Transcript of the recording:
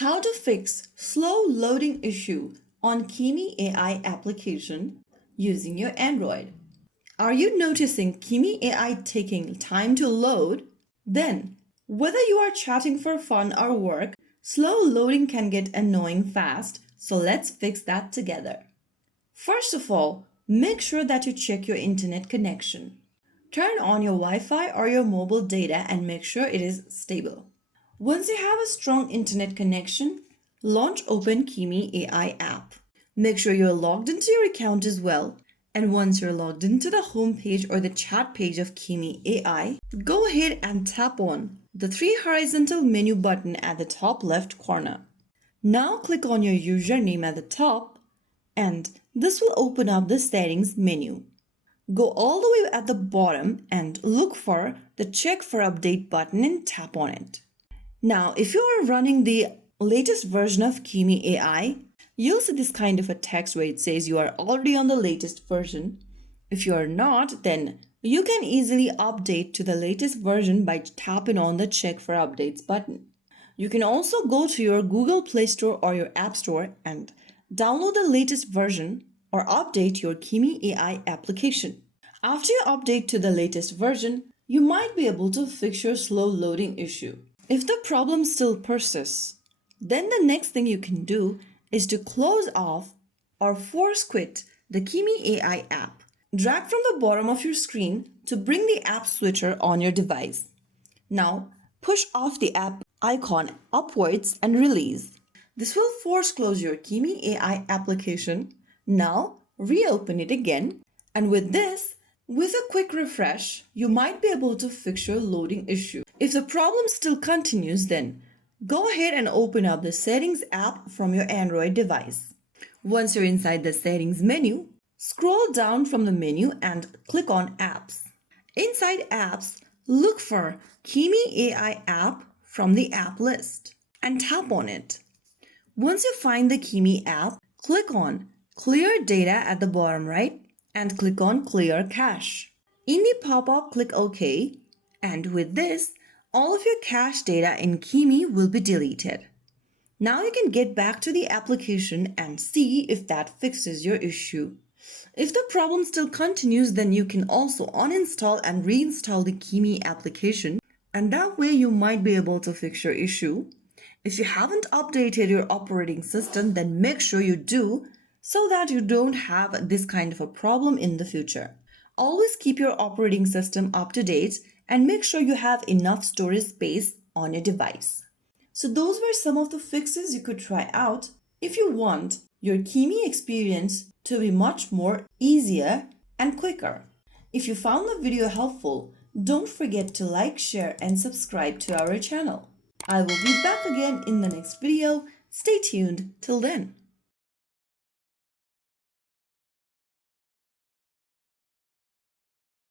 How to fix slow loading issue on Kimi AI application using your Android. Are you noticing Kimi AI taking time to load? Then, whether you are chatting for fun or work, slow loading can get annoying fast, so let's fix that together. First of all, make sure that you check your internet connection. Turn on your Wi-Fi or your mobile data and make sure it is stable. Once you have a strong internet connection, launch Open Kimi AI app. Make sure you're logged into your account as well. And once you're logged into the home page or the chat page of Kimi AI, go ahead and tap on the three horizontal menu button at the top left corner. Now click on your username at the top, and this will open up the settings menu. Go all the way at the bottom and look for the check for update button and tap on it. Now, if you are running the latest version of Kimi AI, you'll see this kind of a text where it says you are already on the latest version. If you are not, then you can easily update to the latest version by tapping on the check for updates button. You can also go to your Google Play Store or your App Store and download the latest version or update your Kimi AI application. After you update to the latest version, you might be able to fix your slow loading issue. If the problem still persists, then the next thing you can do is to close off or force quit the Kimi AI app. Drag from the bottom of your screen to bring the app switcher on your device. Now, push off the app icon upwards and release. This will force close your Kimi AI application. Now, reopen it again, and with a quick refresh, you might be able to fix your loading issue. If the problem still continues, then go ahead and open up the Settings app from your Android device. Once you're inside the Settings menu, scroll down from the menu and click on Apps. Inside Apps, look for Kimi AI app from the app list and tap on it. Once you find the Kimi app, click on Clear Data at the bottom right and click on Clear Cache. In the pop-up, click OK, and with this, all of your cache data in Kimi will be deleted. Now you can get back to the application and see if that fixes your issue. If the problem still continues, then you can also uninstall and reinstall the Kimi application, and that way you might be able to fix your issue. If you haven't updated your operating system, then make sure you do so that you don't have this kind of a problem in the future. Always keep your operating system up to date and make sure you have enough storage space on your device. So those were some of the fixes you could try out if you want your Kimi experience to be much more easier and quicker. If you found the video helpful, don't forget to like, share, and subscribe to our channel. I will be back again in the next video. Stay tuned till then.